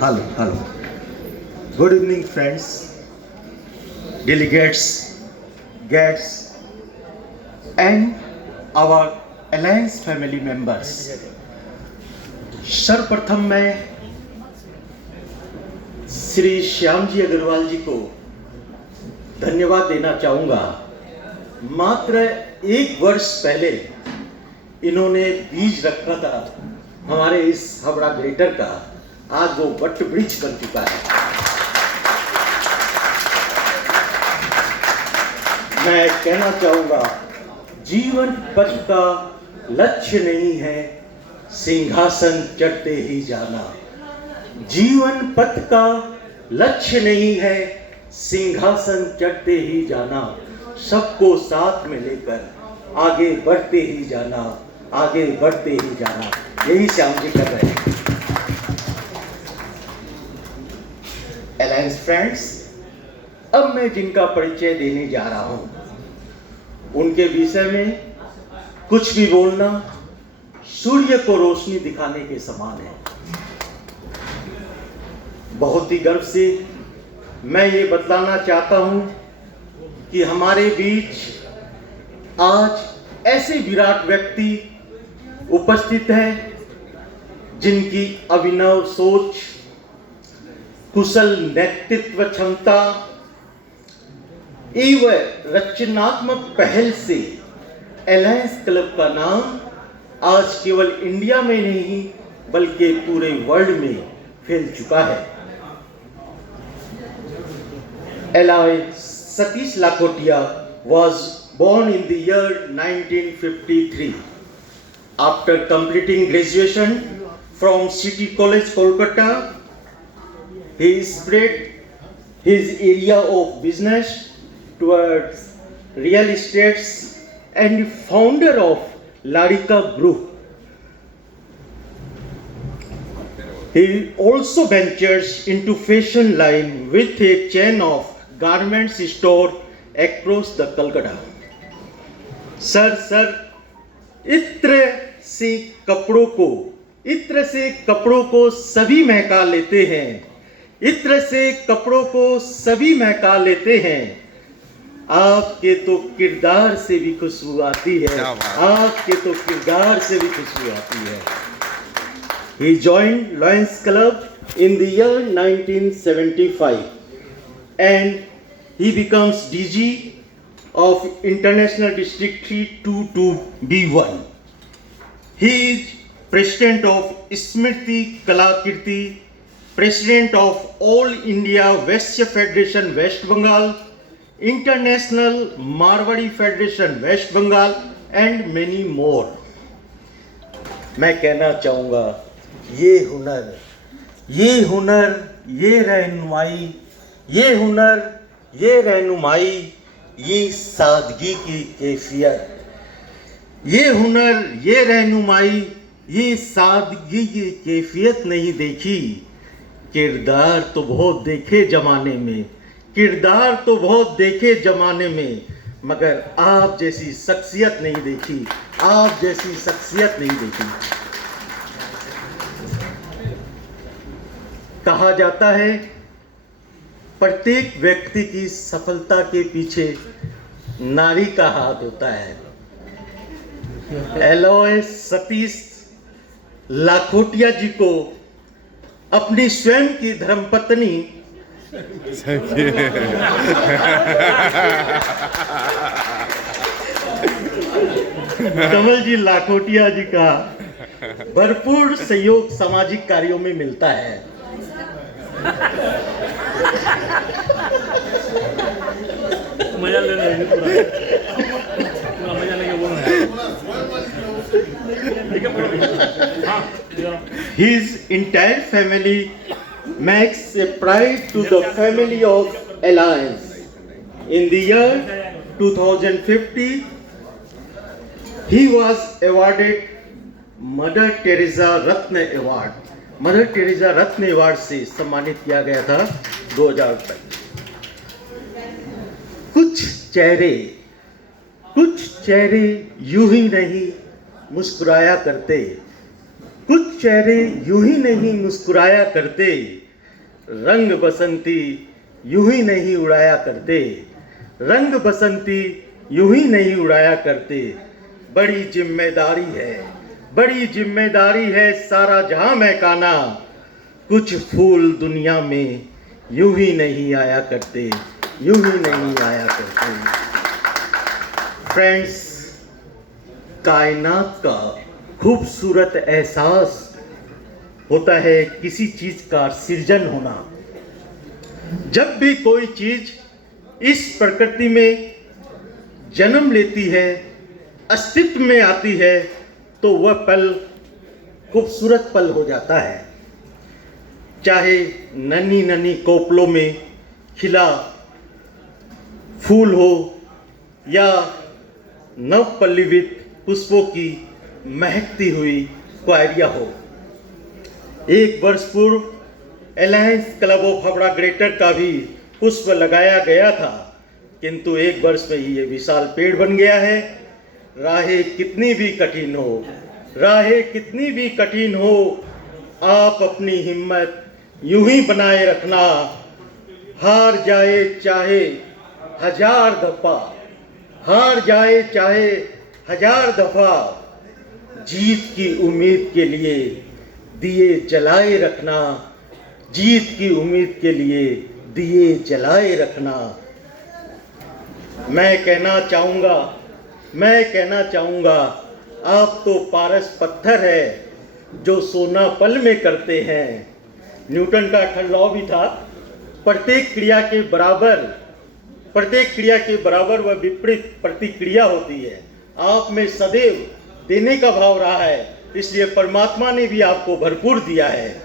Hello. Good evening, friends, delegates, guests, and our Alliance family members. सर्वप्रथम मैं श्री श्याम जी अग्रवाल जी को धन्यवाद देना चाहूँगा। मात्र 1 वर्ष पहले इन्होंने बीज रखा था हमारे इस हावड़ा ग्रेटर का, आज वो वट वृक्ष बन चुका है। मैं कहना चाहूँगा, जीवन पथ का लक्ष्य नहीं है सिंहासन चढ़ते ही जाना। जीवन पथ का लक्ष्य नहीं है सिंहासन चढ़ते ही जाना। सबको साथ में लेकर आगे बढ़ते ही जाना, आगे बढ़ते ही जाना। यही श्याम जी कर रहे हैं। अलायंस फ्रेंड्स, अब मैं जिनका परिचय देने जा रहा हूं, उनके विषय में कुछ भी बोलना सूर्य को रोशनी दिखाने के समान है। बहुत ही गर्व से मैं ये बतलाना चाहता हूं कि हमारे बीच आज ऐसे विराट व्यक्ति उपस्थित हैं जिनकी अभिनव सोच, कुशल नेतृत्व क्षमता एवं रचनात्मक पहल से अलायंस क्लब का नाम आज केवल इंडिया में नहीं बल्कि पूरे वर्ल्ड में फैल चुका है। Alliance Satish Lakhotia was born in the year 1953. After completing graduation from City College, Kolkata, he spread his area of business towards real estates and founder of Larika Group. He also ventures into fashion line with a chain of garments store across the Calcutta. Sir इत्र से कपड़ों को सभी महका लेते हैं। इत्र से कपड़ों को सभी महका लेते हैं। आपके तो किरदार से भी खुशबू आती है। आपके तो किरदार से भी खुशबू आती है। He joined Lions Club in the year 1975 and he becomes DG of International District 322B1. He is President of Smriti Kalakirti, President of All India Vaishya Federation West Bengal, International Marwadi Federation West Bengal and many more. मैं कहना चाहूँगा, ये हुनर, ये रहनुमाई, ये सादगी की कैफियत, ये हुनर, ये रहनुमाई, ये सादगी की कैफियत नहीं देखी। किरदार तो बहुत देखे जमाने में, मगर आप जैसी शख्सियत नहीं देखी। कहा जाता है, प्रत्येक व्यक्ति की सफलता के पीछे नारी का हाथ होता है। अलायंस सतीश लाखोटिया जी को अपनी स्वयं की धर्मपत्नी कमल जी लाखोटिया जी का भरपूर सहयोग सामाजिक कार्यों में मिलता है। मजा लेने His entire family makes a pride to the family of Alliance. In the year 2050, he was awarded mother Teresa Ratna award, mother Teresa Ratna award से सम्मानित किया गया था 2000 तक। कुछ चेहरे यूं ही नहीं मुस्कुराया करते, कुछ चेहरे यूं ही नहीं मुस्कुराया करते, रंग बसंती यूं ही नहीं उड़ाया करते, रंग बसंती यूं ही नहीं उड़ाया करते। बड़ी जिम्मेदारी है, बड़ी जिम्मेदारी है सारा जहां महकाना, कुछ फूल दुनिया में यूं ही नहीं आया करते, यूं ही नहीं आया करते। फ्रेंड्स, कायनात का खूबसूरत एहसास होता है किसी चीज का सृजन होना। जब भी कोई चीज इस प्रकृति में जन्म लेती है, अस्तित्व में आती है, तो वह पल खूबसूरत पल हो जाता है। चाहे नन्ही नन्ही कोपलों में खिला फूल हो या नवपल्लवित पुष्पों की महकती हुई क्वायरिया हो। एक वर्ष पूर्व alliance club of Howrah greater का भी पुष्प लगाया गया था, किंतु एक वर्ष में ही ये विशाल पेड़ बन गया है। राहें कितनी भी कठिन हो, राहें कितनी भी कठिन हो, आप अपनी हिम्मत यूं ही बनाए रखना। हार जाए चाहे हजार दफा, हार जाए चाहे हजार दफा, जीत की उम्मीद के लिए दिए जलाए रखना, जीत की उम्मीद के लिए दिए जलाए रखना। मैं कहना चाहूँगा आप तो पारस पत्थर है जो सोना पल में करते हैं। न्यूटन का थर्ड लॉ भी था, प्रत्येक क्रिया के बराबर वह विपरीत प्रतिक्रिया होती है। आप में सदैव देने का भाव रहा है, इसलिए परमात्मा ने भी आपको भरपूर दिया है।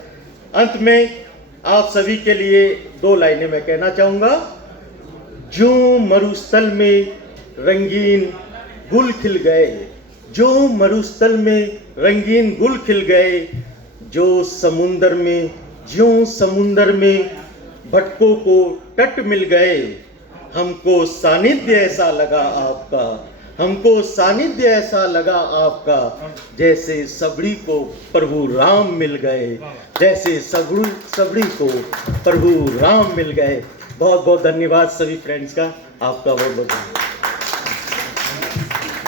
अंत में आप सभी के लिए दो लाइनें मैं कहना चाहूँगा। जो मरुस्थल में रंगीन गुल खिल गए, जो मरुस्थल में रंगीन गुल खिल गए, जो समुंदर में भटकों को तट मिल गए। हमको सानिध्य ऐसा लगा आपका, जैसे सबड़ी को प्रभु राम मिल गए, जैसे सबड़ी को प्रभु राम मिल गए। बहुत बहुत धन्यवाद सभी फ्रेंड्स का, आपका बहुत बहुत धन्यवाद।